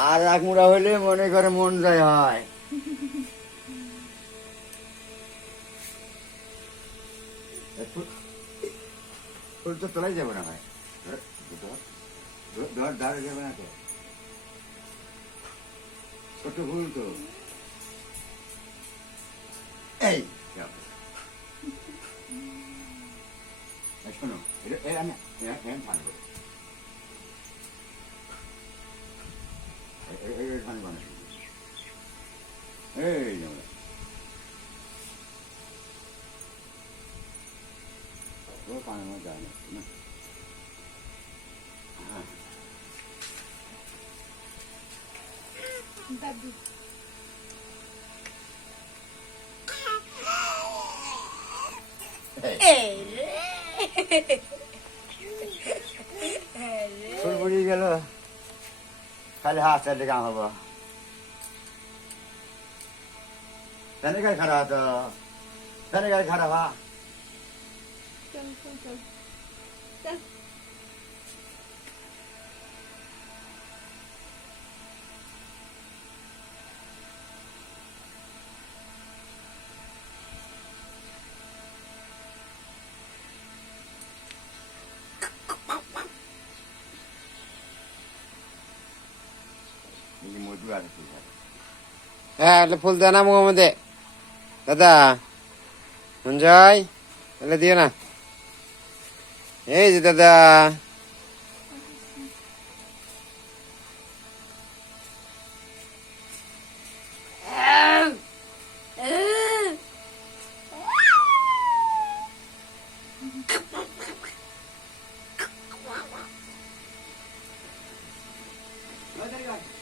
আর এক মুড়া হইলে মনে করে মন যায় হয়। ফুল তো তোলাই যাবে না ভাই, ধর ধরে যাবে না তো, ছোট ফুল তো। এই শোনো, আমি পানি করবো, পানি বানাই, এই পানি মধ্যে যায় না। দাদু ফুল বুড়িয়ে গেল, খালি হাত চারটে কাম হবো। ফ্যানের গায়ে খারাপ হতো, ফ্যানের গায়ে খারাপ হা। চল চল চল চল। মধু আছে হ্যাঁ ফুল দেয় না মুখের মধ্যে দাদা সঞ্জয়, তাহলে দিও না। এই যে দাদা, না।